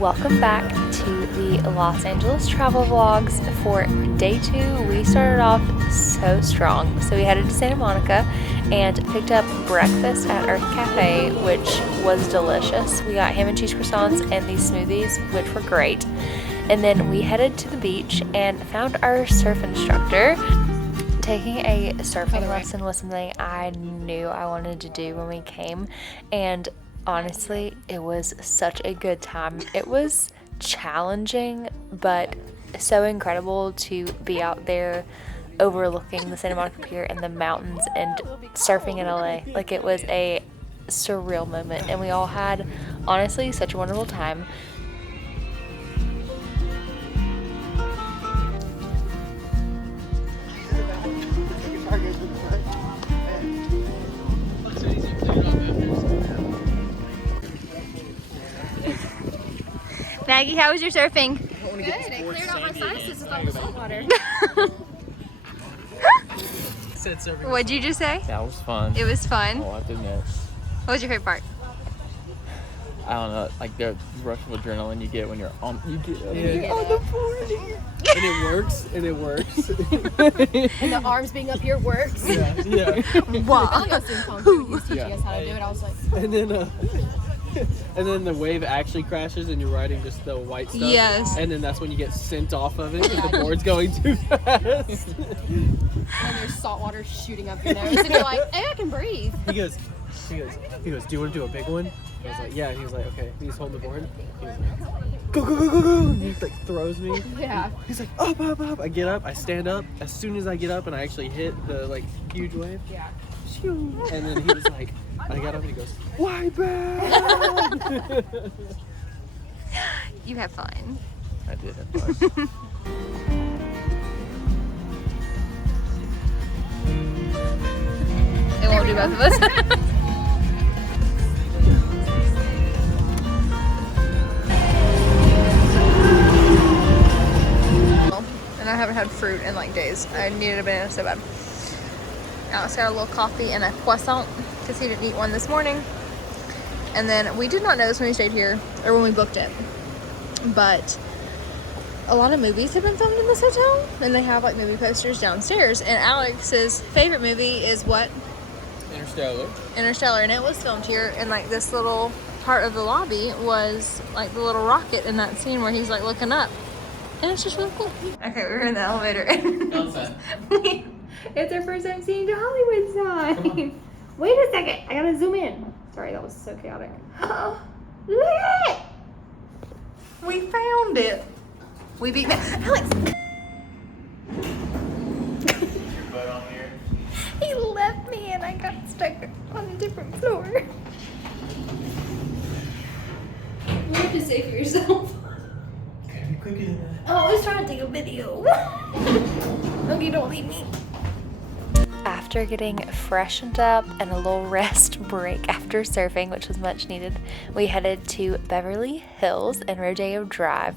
Welcome back to the Los Angeles travel vlogs. For day 2, we started off so strong. So we headed to Santa Monica and picked up breakfast at Urth Cafe, which was delicious. We got ham and cheese croissants and these smoothies, which were great. And then we headed to the beach and found our surf instructor. Taking a surfing lesson was something I knew I wanted to do when we came, and honestly, it was such a good time. It was challenging, but so incredible to be out there overlooking the Santa Monica Pier and the mountains and surfing in LA. Like, it was a surreal moment, and we all had, honestly, such a wonderful time. Maggie, how was your surfing? Good. It cleared out my sinuses with all the salt water. What'd you just say? That was fun. It was fun? I'll have to admit. What was your favorite part? I don't know, like the rush of adrenaline you get when you're on, on the board. And it works, and it works. And the arms being up here works. Yeah. Wow. I think I was doing Kung Fu. He was teaching us how to do it. I was like, And then the wave actually crashes and you're riding just the white stuff. Yes. And then that's when you get sent off of it because the board's going too fast. and there's salt water shooting up your nose. And you're like, hey, I can breathe. He goes, do you want to do a big one? I was like, yeah. And he was like, okay. He's holding the board. He was like, go, go, go, go, go. And he like throws me. Yeah. He's like, up, up, up. I get up. I stand up. As soon as I get up and I actually hit the like huge wave. Yeah. And then he was like, I got up and he goes, why bad? You have fun. I did have fun. It won't do both of us. And I haven't had fruit in like days. I needed a banana so bad. Alex got a little coffee and a croissant because he didn't eat one this morning. And then we did not know this when we stayed here, or when we booked it, but a lot of movies have been filmed in this hotel, and they have like movie posters downstairs. And Alex's favorite movie is what? Interstellar, and it was filmed here. And like this little part of the lobby was like the little rocket in that scene where he's like looking up, and it's just really cool. Okay, we were in the elevator, and it's our first time seeing the Hollywood sign. Wait a second, I gotta zoom in. Sorry, that was so chaotic. Look at it! We found it. We beat Alex. He left me and I got stuck on a different floor. What did you say for yourself? Be quicker than that. Oh, I was trying to take a video. Okay, don't leave me. After getting freshened up and a little rest break after surfing, which was much needed, we headed to Beverly Hills and Rodeo Drive.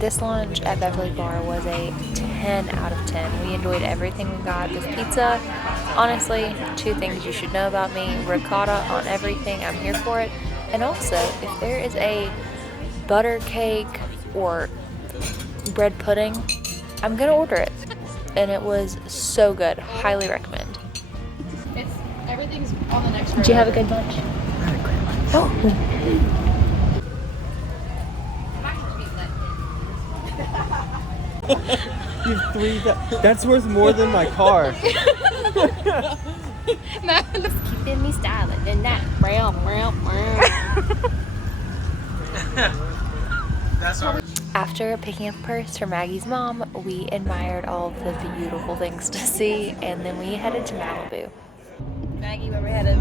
This lunch at Beverly Bar was a 10 out of 10. We enjoyed everything we got. This pizza, honestly, 2 things you should know about me: ricotta on everything, I'm here for it. And also, if there is a butter cake or bread pudding, I'm gonna order it. And it was so good. Highly recommend. Everything's on the next row. Did you have a good lunch? I had a great lunch. Oh. You have 3. That's worth more than my car. Keeping me styling and that. That's our. After picking up a purse for Maggie's mom, we admired all of the beautiful things to see, and then we headed to Malibu. Maggie, where we headed?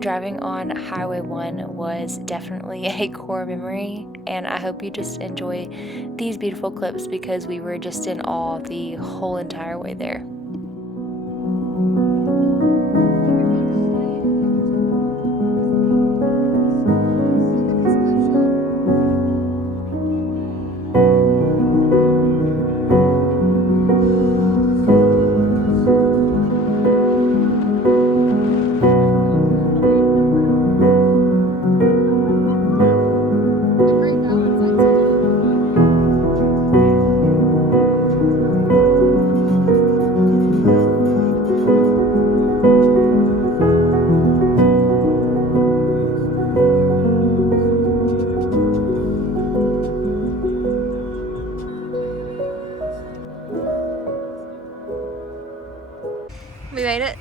Driving on Highway 1 was definitely a core memory, and I hope you just enjoy these beautiful clips because we were just in awe the whole entire way there. We made it.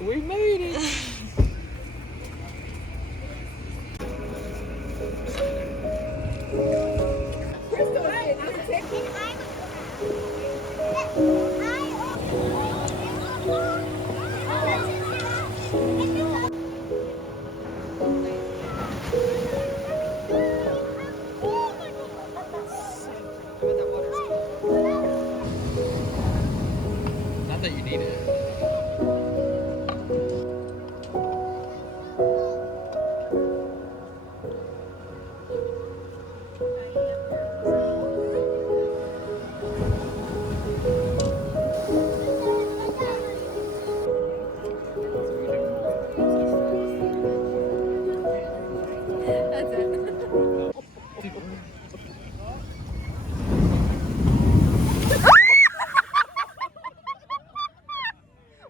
We made it. Not that you need it.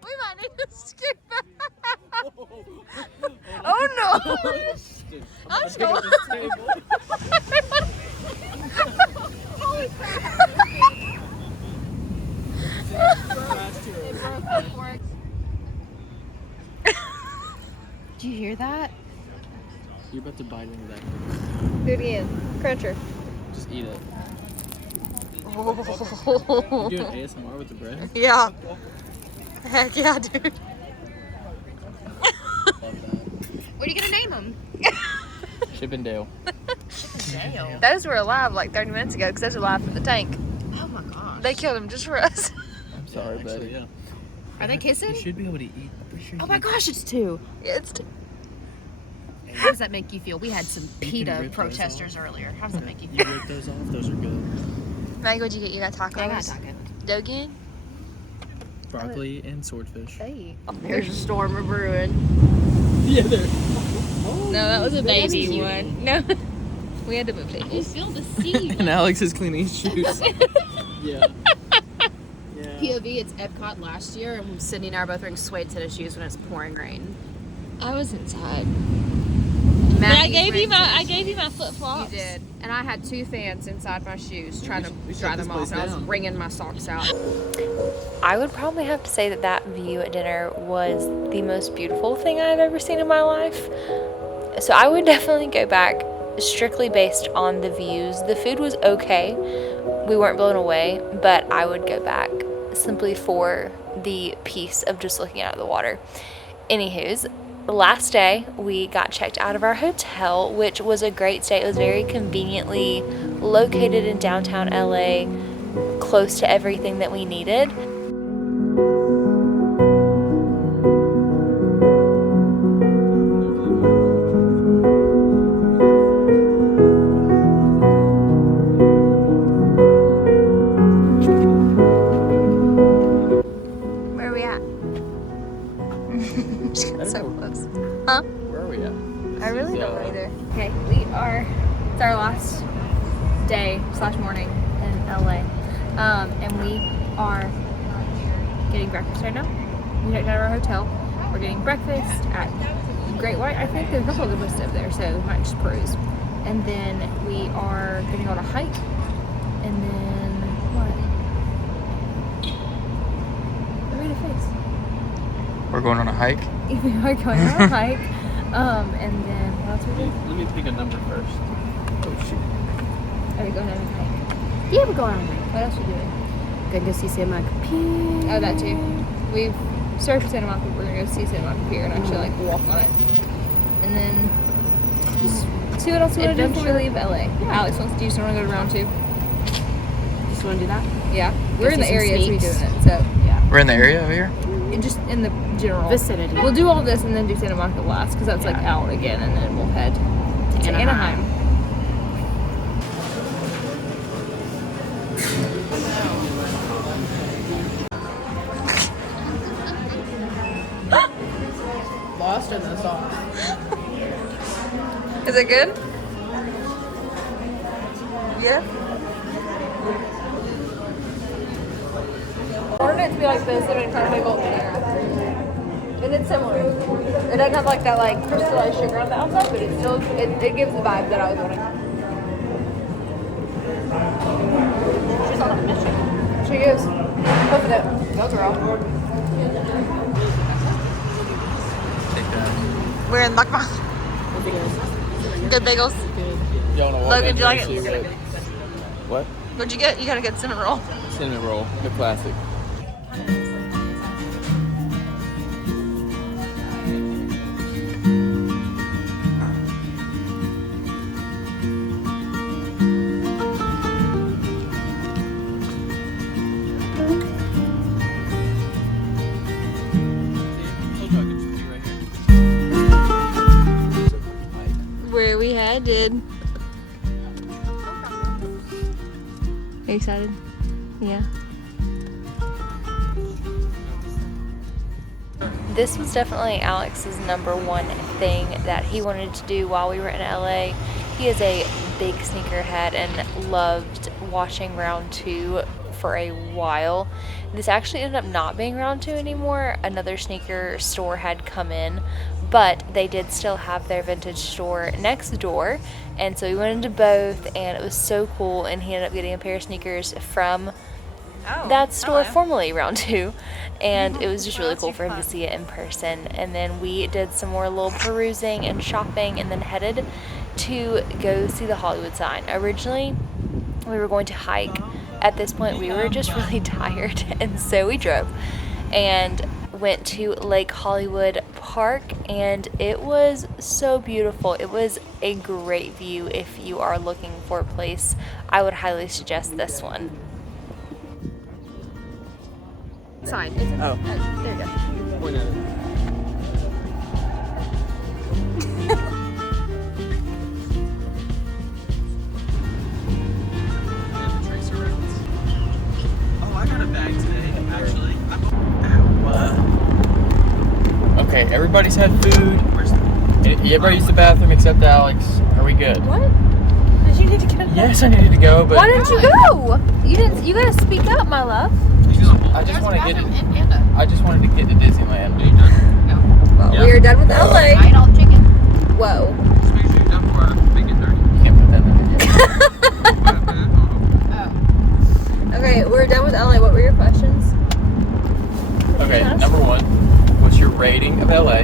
We might need to skip back. Oh no! I'm so. Do you hear that? You're about to bite into that. Do it again. Cruncher. Just eat it. You doing ASMR with the bread? Yeah. Heck yeah, dude. Love that. What are you gonna name him? Chip and Dale. Damn. Those were alive like 30 minutes ago because those were alive from the tank. Oh my gosh. They killed them just for us. I'm sorry, Actually, buddy. yeah. Are they kissing? You should be able to eat. I'm pretty sure Oh you my gosh, it's 2. It's How does that make you feel? We had some can PETA rip those protesters earlier. How does that make you You feel? rip those off. Those are good. Maggie, what'd you get? You got tacos? I got taco. Dogan? Broccoli and swordfish. Hey. There's a storm of brewing. Yeah, there. No, that was a That's baby cute. one. No. We had to move You tables. feel the sea. And Alex is cleaning his shoes. Yeah. Yeah. POV, it's Epcot last year, and Sydney and I are both wearing suede tennis shoes when it's pouring rain. I was inside. Maggie's I wearing tennis gave you my flip flops. You did. And I had 2 fans inside my shoes trying to we shut dry this them off, place and I was down. wringing my socks out. I would probably have to say that that view at dinner was the most beautiful thing I've ever seen in my life. So I would definitely go back strictly based on the views. The food was okay. We weren't blown away, but I would go back simply for the peace of just looking out at the water. Anywho's, the last day we got checked out of our hotel, which was a great stay. It was very conveniently located in downtown LA, close to everything that we needed. Where are we at? Just got so close. Huh? Where are we at? I really don't know either. Okay, we are, it's our last day / morning in LA. And we are getting breakfast right now. We checked out of our hotel. We're getting breakfast at Great White. I think there's a couple of good places over there, so we might just peruse. And then we are going to go on a hike. And then, what? I made a face. We're going on a hike. We are going on a hike. And then, what else are we doing? Let me pick a number first. Oh shoot. Are we going on a hike? Yeah, we're going on a hike. What else are we doing? Gonna go see San Monica Pier. Oh, that too. We've searched for Santa Monica. We're gonna go see Santa Monica Pier and actually like walk on it, and then just see what else we want to do before we leave LA. Alex wants to do. So want to go to round 2. Just wanna do that? Yeah, we're in see the some area to be sneaks. doing it. So yeah. We're in the area over here. just in the general Vicinity. We'll do all this and then do Santa Monica last because that's like out again, and then we'll head to Anaheim. Lost in the sauce. Is it good? Yeah. I wanted it to be like this and then kind of make old and it's similar. It doesn't have like that like crystallized sugar on the outside, but it still it gives the vibe that I was wanting. She's on a mission. She is. Look at it. Go girl. We're in Luckma. Good bagels. Logan, do you like it? What? What'd you get? You got a good cinnamon roll. Cinnamon roll, the classic. Where we headed. Are you excited? Yeah. This was definitely Alex's number one thing that he wanted to do while we were in LA. He is a big sneakerhead and loved watching Round 2 for a while. This actually ended up not being Round 2 anymore. Another sneaker store had come in, but they did still have their vintage store next door, and so we went into both, and it was so cool. And he ended up getting a pair of sneakers from that store, formerly Round 2, and it was just really cool for him to see it in person. And then we did some more little perusing and shopping, and then headed to go see the Hollywood sign. Originally we were going to hike. At this point we were just really tired, and so we drove and went to Lake Hollywood Park, and it was so beautiful. It was a great view. If you are looking for a place, I would highly suggest this one. Sign. Oh. There you go. Point at it. Oh, I got a bag today, actually. Okay, everybody's had food. Everybody used the bathroom except Alex. Are we good? What? Did you need to go? Yes, I needed to go, but Why didn't you go? You didn't. You gotta speak up, my love. I just want to get it. I just wanted to get to Disneyland. Well, Yeah. we are done with LA. I don't chicken. Whoa. Just make sure you're done before I make it dirty. You can't put that in there. Okay, we're done with LA. What were your questions? Okay, number one, what's your rating of LA?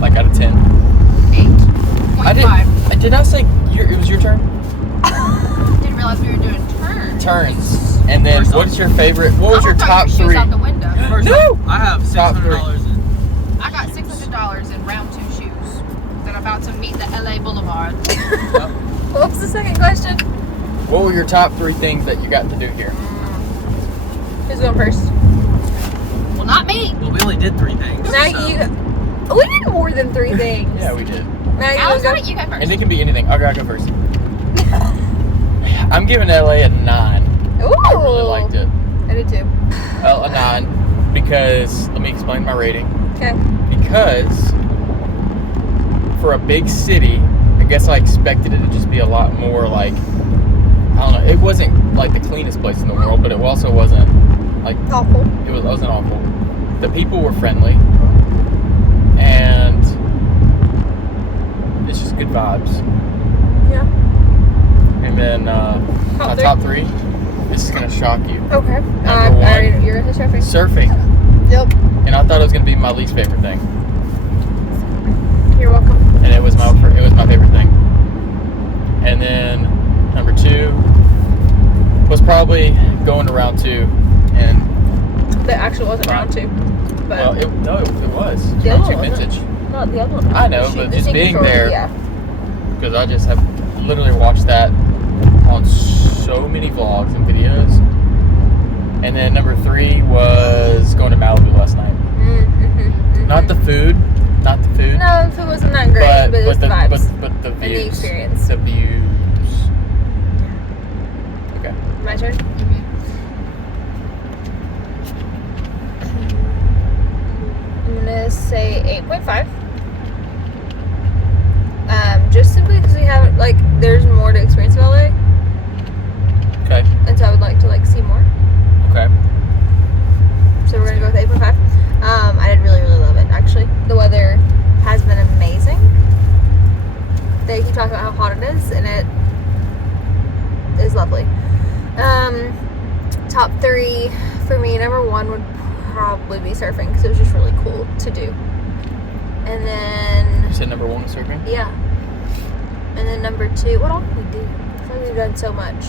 Like out of 10? 8.5. I did not say it was your turn? Didn't realize we were doing turns. Turns. And then what is your favorite? What was your top shoes three? out the window. No! I have Top three. $600 in. I got $600 in Round 2 shoes. That are about to meet the LA Boulevard. What was the second question? What were your top three things that you got to do here? Who's going first? Well, not me. Well, we only did 3 things. Maggie, so. we did more than 3 things. Yeah, we did. Maggie, Alex, go. why don't you go first? And it can be anything. I'll go first. I'm giving LA a 9. Ooh. I really liked it. I did too. A 9 because, let me explain my rating. Okay. Because for a big city, I guess I expected it to just be a lot more like, I don't know, it wasn't like the cleanest place in the world, but it also wasn't like Awful. it wasn't awful. The people were friendly, and it's just good vibes. Yeah. And then my top 3, this is gonna shock you. Okay. Number one. You're into surfing. Surfing, Yep. and I thought it was gonna be my least favorite thing, You're welcome. and it was my favorite thing. And then number 2 was probably going to Round 2, and The actual wasn't Fine. Round 2. But well, it was. It's The Round other 2 one wasn't. vintage. not the other one. I know, The but the just sneaker being store, there, Yeah. because I just have literally watched that on so many vlogs and videos. And then number 3 was going to Malibu last night. Not the food. Not the food. No, the food wasn't that great, but it was the vibes. But the views. And the experience. The views. Okay. My turn? I'm gonna say 8.5. Just simply because we haven't, like, there's more to experience of LA. Okay. And so I would like to, like, see more. Okay. So we're gonna go with 8.5. I did really, really love it, actually. The weather has been amazing. They keep talking about how hot it is, and it is lovely. Top 3 for me, number 1 would probably be surfing, because it was just really cool to do. And then... You said number 1 was surfing? Yeah. And then number 2, what all did we do? I feel like we've done so much.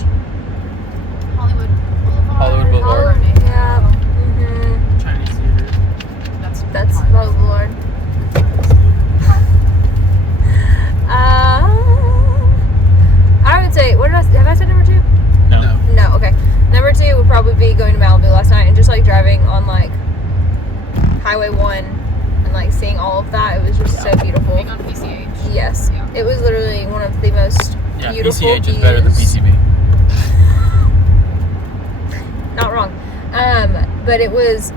Hollywood Boulevard. Hollywood Boulevard. Yeah. Mm-hmm. Chinese theater. That's Hollywood Boulevard. I would say, have I said number 2? No. No, okay. Number 2 would probably be going to Malibu last night and just like driving on like Highway 1 and like seeing all of that. It was just so beautiful. Being on PCH. Yes. Yeah. It was literally one of the most Yeah, beautiful PCH is better than views. PCB. Not wrong. But it was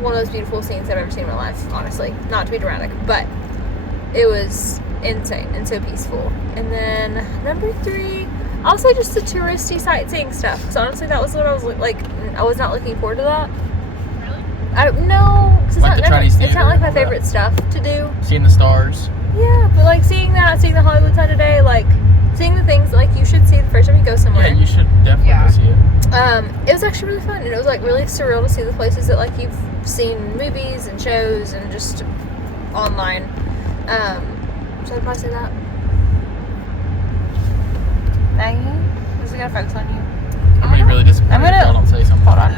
one of those beautiful scenes I've ever seen in my life, honestly. Not to be dramatic, but it was insane and so peaceful. And then number 3, I'll say just the touristy sightseeing stuff. Because honestly, that was what I was like. I was not looking forward to that. Really? No, because Like the Chinese it's theater not like and my all that. favorite stuff to do. Seeing the stars. Yeah, but like seeing that, seeing the Hollywood sign today, like seeing the things like you should see the first time you go somewhere. Yeah, you should definitely Yeah. go see it. It was actually really fun, and it was like really surreal to see the places that like you've seen in movies and shows and just online. So I'd probably say that. Maggie, who's gonna focus on you? I'm gonna be really disappointed I'm gonna- if y'all don't say something. Hold on.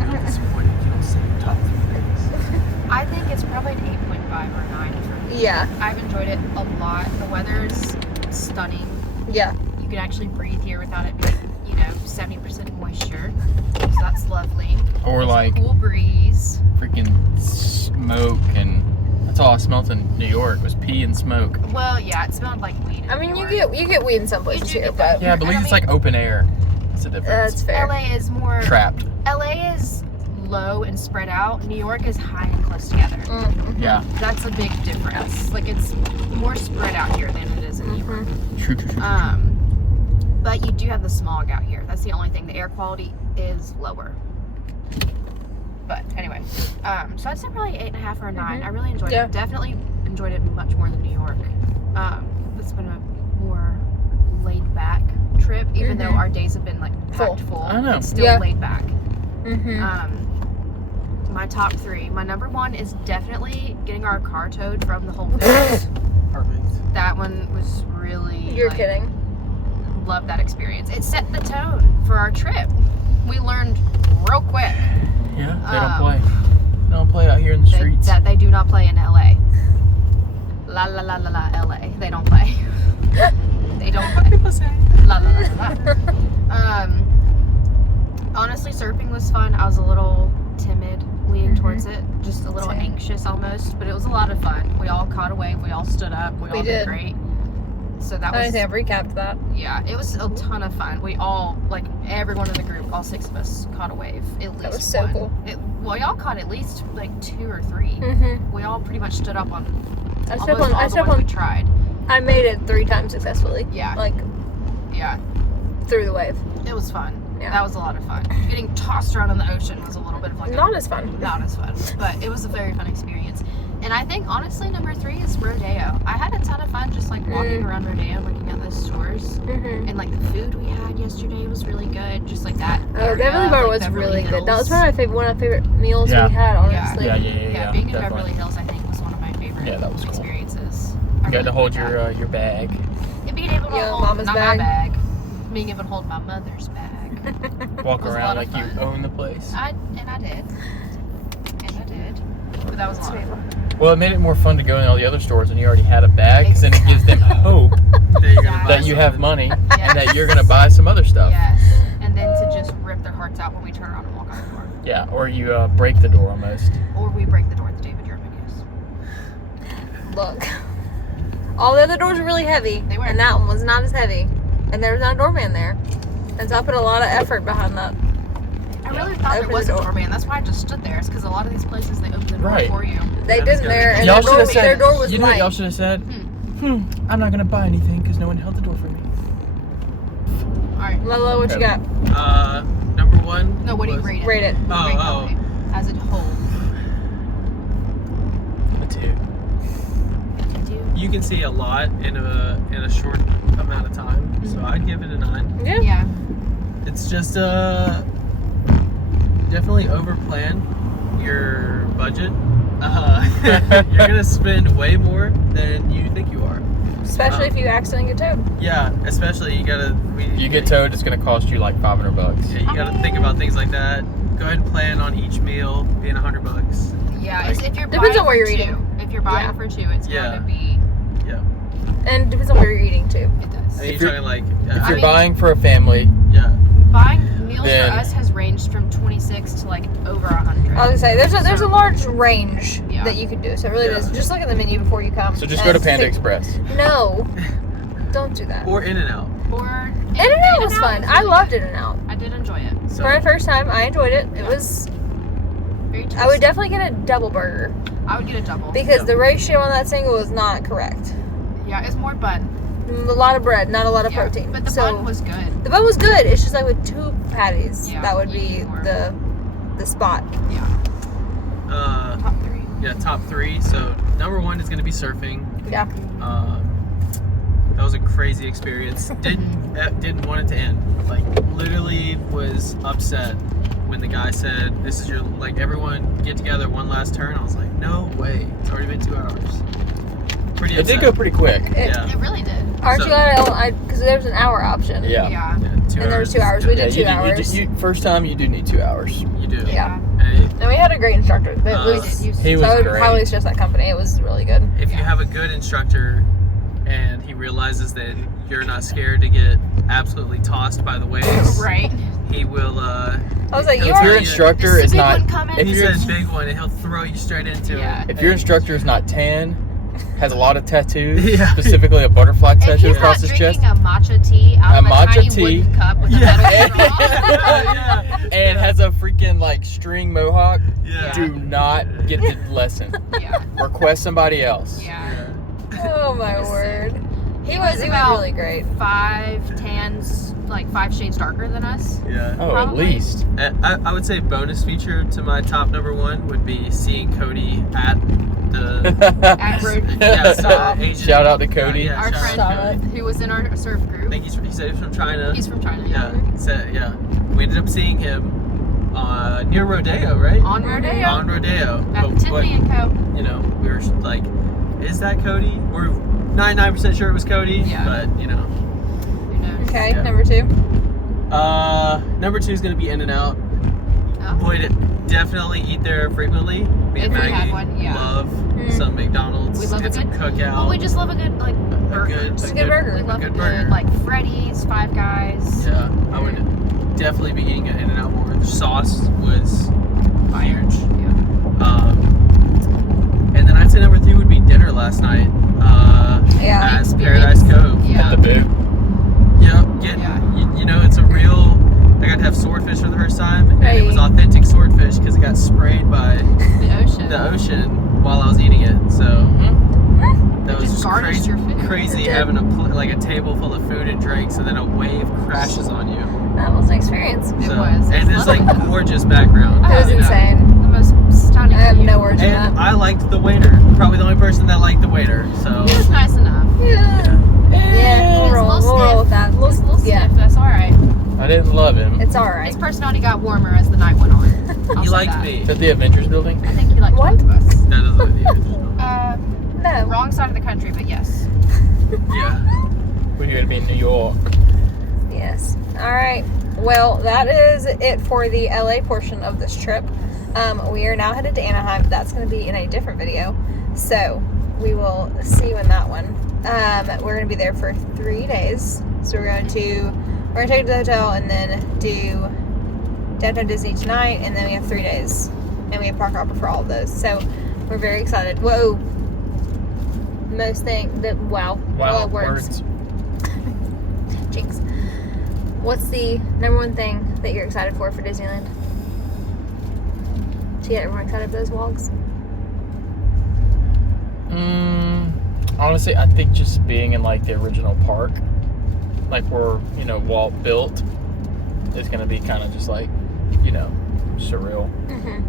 I'm not disappointed if you don't say top 3 things. I think it's probably an 8.5 or 9 for me. Yeah, I've enjoyed it a lot. The weather's stunning. yeah. You can actually breathe here without it being, 70% moisture. So that's lovely. Or like Cool breeze. freaking smoke, and that's all I smelled in New York was pee and smoke. Well, yeah, it smelled like weed. I mean, you get weed in some places do here, get that. but Yeah, but at least it's like open air. That's the difference. that's fair. LA is more. Trapped. LA is low and spread out. New York is high and close together. Mm-hmm. Yeah. That's a big difference. Like it's more spread out here than it is in New York. True. But you do have the smog out here. That's the only thing. The air quality is lower. But anyway, so I'd say probably 8.5 or a 9. I really enjoyed Yeah. it. Definitely enjoyed it much more than New York. It's been a more laid back trip, even though our days have been like packed full. I know. It's still Yeah. laid back. Mm-hmm. My top 3. My number 1 is definitely getting our car towed from the Whole Foods. Perfect. That one was really. You're like, kidding. Love that experience. It set the tone for our trip. We learned real quick Yeah, they don't play. They don't play out here in the streets. that they do not play in LA. La la la la la LA. They don't play. They don't play. People say. La la la la la. Honestly, surfing was fun. I was a little timid leading towards it, just a little Same. anxious almost, but it was a lot of fun. We all caught a wave. We all stood up. We all did. did great. So that I was. think I've recapped that. Yeah, it was a ton of fun. We all, like, everyone in the group, all 6 of us, caught a wave. At least was so one. cool. Well, y'all caught at least, like, 2 or 3. Mm-hmm. We all pretty much stood up on I almost stood up on. all I the stood up ones we on. tried. I made it 3 times successfully. Yeah. Like Yeah, through the wave. it was fun. Yeah. That was a lot of fun. Getting tossed around in the ocean was a little bit of, like, Not as fun. not as fun. But it was a very fun experience. And I think, honestly, number 3 is Rodeo. I had a ton of fun just, like, walking around Rodeo and looking at those stores. Mm-hmm. And like the food we had yesterday was really good, just like that. Oh, area, Beverly Bar like was Beverly really good. That was Hills. one of my favorite meals Yeah. we had, honestly. Yeah, Being in definitely. Beverly Hills, I think, was one of my favorite Yeah, that was cool. experiences. You got to hold your bag. And being able to Your hold mama's not bag. my bag, being able to hold my mother's bag. Walk was a around lot of like you fun. own the place. I did. But that was a lot of fun. Well, it made it more fun to go in all the other stores when you already had a bag, because then it gives them hope That you're gonna buy that you have something. money Yes. and that you're going to buy some other stuff. Yes. And then to just rip their hearts out when we turn around and walk out the door. Yeah, or you break the door almost. Or we break the door at the David German use. Look. All the other doors were really heavy. They were. And that one was not as heavy. And there was not a doorman there. And so I put a lot of effort behind that. I really thought there Open was the a door. doorman. That's why I just stood there. It's because a lot of these places, they open the door Right. for you. They That is didn't good. there, and Y'all their should have said. their door was You know what light. y'all should have said? I'm not gonna buy anything because no one held the door for me. Alright. Lolo, what you got? Number one. No, what do you was- rate it? Rate it. Oh, Rate oh. LA as a whole. A 2. You can see a lot in a short amount of time, so I'd give it a 9. Yeah. Yeah. It's just definitely overplan your budget. You're gonna spend way more than you think you are. Especially if you accidentally get towed. Yeah, especially you gotta. You get towed, it's gonna cost you like $500. Yeah, you gotta think about things like that. Go ahead and plan on each meal being $100. Yeah, it's, if you're Depends buying on where for you're two. eating. If you're buying Yeah. for two, it's Yeah. going to be. And depends on where you're eating too. It does. I mean, If you're you're- talking like. If I you're mean- buying for a family, Yeah. Buying meals Then- for us has ranged from 26 to like over 100. I was gonna say there's a large range Yeah. that you can do. So it really Yeah. is. Just look at the menu before you come. so just go to and Panda pick- Express. No, don't do that. Or In-N-Out. Or In-N-Out was fun. I loved In-N-Out. I did enjoy it. So, For my first time, I enjoyed it. It Yeah. was. Very tasty. I would definitely get a double burger I would get a double. because Yeah. the ratio on that single was not correct. Yeah, it's more bun. A lot of bread, not a lot of Yeah, protein. But the so bun was good. the bun was good. It's just like with 2 patties, Yeah, that would you be need more. the spot. Yeah. Top 3. yeah, top 3. So number 1 is gonna be surfing. Yeah. That was a crazy experience. Didn't want it to end. Like literally was upset when the guy said, "This is your like everyone get together one last turn." I was like, "No way! It's already been 2 hours." Pretty. It did upset. go pretty quick. Yeah. It really did. Aren't So- you glad because there was an hour option? Yeah. Yeah. Yeah, 2 And there was hours 2 hours. is We good. did 2 hours. First time you do need 2 hours. You do. Yeah. And And we had a great instructor. It was, He so was I would great. probably stress that company. It was really good. if you have a good instructor and he realizes that you're not scared to get absolutely tossed by the waves, Right. he will. I was like, he'll you If throw your are. you- instructor This is big not, one coming. if He your says big one, and he'll throw you straight into Yeah. it. if your instructor is not tan, has a lot of tattoos, Yeah. specifically a butterfly If tattoo he's across not his chest, drinking a matcha tea out A of a matcha tiny tea. wooden cup with a Yeah. metal straw. Yeah. and has a freaking like string mohawk, Yeah. do not get the lesson. Yeah. Request somebody else. Yeah. Oh my Just- word. He was was about really great. 5 tans, like 5 shades darker than us. Yeah. Oh, Probably. at least. I would say bonus feature to my top number 1 would be seeing Cody at the At Road. Asian. Shout out to Cody. Yeah, Our shout out to friend Cody. who was in our surf I group. think he said he's from China. He's from China. yeah. Yeah. We ended up seeing him near Rodeo, right? On Rodeo. On Rodeo. At the Tiffany and Co. you know, we were like, is that Cody? We're 99% sure it was Cody, Yeah. but you know. Who knows? Okay, Yeah. number 2. Number 2 is gonna be In-N-Out. Oh. Would definitely eat there frequently. Me If and we Maggie had one, yeah. love Mm. some McDonald's. We love get a some good- cookout. Well, we just love a good like a burger. good, Just a good burger. We love a a good good burger. like Freddy's, Five Guys. Yeah, I would definitely be eating an In-N-Out more. The sauce was huge. Yeah. And then I'd say number 3 would be dinner last night. Yeah. At Paradise Experience. Cove. Yeah. At the boot. Yep. Yeah. You know, it's a real. I got to have swordfish for the first time, and it was Hey. authentic swordfish because it got sprayed by The ocean. the ocean while I was eating it. So that was Just just garnished your food. crazy It did. having a table full of food and drinks, and then a wave crashes on you. That was an experience. It So- was. and It's it's like lovely. gorgeous background. It was you know? insane. The most stunning. I have view. no words for And that. I liked the waiter. Probably the only person that liked the waiter. So He was nice enough. Yeah. Yeah, He's a we'll little roll with stiff. that. He's a little Yeah, stiff. That's all right. I didn't love him. it's His alright. personality got warmer as the night went on. I'll he say liked that. me. Is that the Avengers building? I think he liked What? both of us. That is what the original. No. Wrong side of the country, but yes. Yeah. We're going to be in New York. Yes. Alright. Well, that is it for the LA portion of this trip. We are now headed to Anaheim. That's going to be in a different video. So, we will see you in that one. We're going to be there for 3 days. So we're going to take it to the hotel and then do Downtown Disney tonight, and then we have 3 days, and we have Park Hopper for all of those. So we're very excited. Whoa! Wow, words. Jinx. What's the number one thing that you're excited for Disneyland? To get everyone excited for those vlogs? Honestly, I think just being in like the original park, like where Walt built, is gonna be kind of just like surreal. Mm-hmm.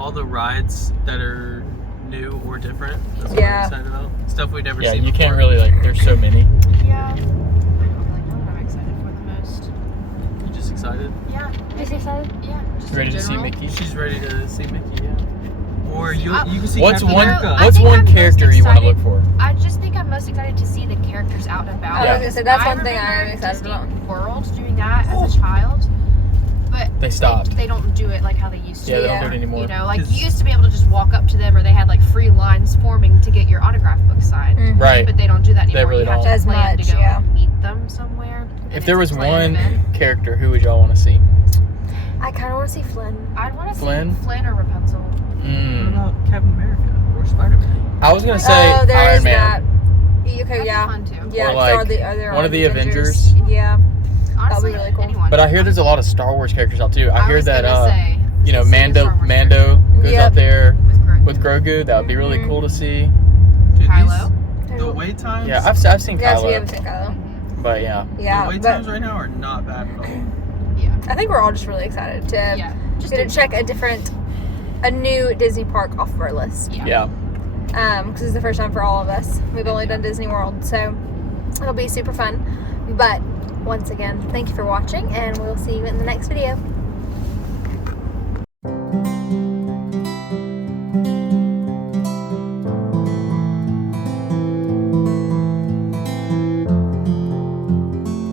All the rides that are new or different. That's what Yeah. I'm excited about. Stuff we've never Yeah, seen you before. can't really there's so many. Yeah. I don't really know what I'm excited for the most. You just excited? Yeah. Just excited? Yeah. Just Ready in to see general. Mickey? She's ready to see Mickey, yeah. Or you can see What's Captain one America. I What's think one I'm most character you want to look excited- for? I just think I'm most excited to see the characters out and about. Yeah. I was gonna say, that's I one thing I am remember excited Disney about. World doing that as a child, but They stopped. They don't do it like how they used to. Yeah, they Yeah. don't do it anymore. You know, like 'Cause- you used to be able to just walk up to them, or they had like free lines forming to get your autograph book signed. Mhm. Right. But they don't do that anymore. They really you have don't. to As plan much, to go yeah. and meet them somewhere. and If there it's was a planned one event. character, who would y'all want to see? I kind of want to see Flynn. I'd want to see Flynn? Flynn or Rapunzel. What about Captain America or Spider-Man? I was gonna say Oh, there Iron is Man. that. Okay, That'd yeah. be fun too. Yeah, Or, like, they're one of the Avengers. Avengers. Yeah. Honestly, really cool. anyone. But I hear there's a lot of Star Wars characters out too. I hear was that gonna say, Mando Star Wars Mando goes Yep. out there character with Grogu. That would be really Mhm. cool to see. Dude, Kylo. The wait times. Yeah, I've seen Yes, we Kylo, haven't seen Kylo. but yeah, Yeah, the wait but times right now are not bad at all. Yeah. I think we're all just really excited to Yeah. Just get to check a new Disney park off of our list. yeah. Because it's the first time for all of us. We've only done Disney World, so it'll be super fun. But once again, thank you for watching, and we'll see you in the next video.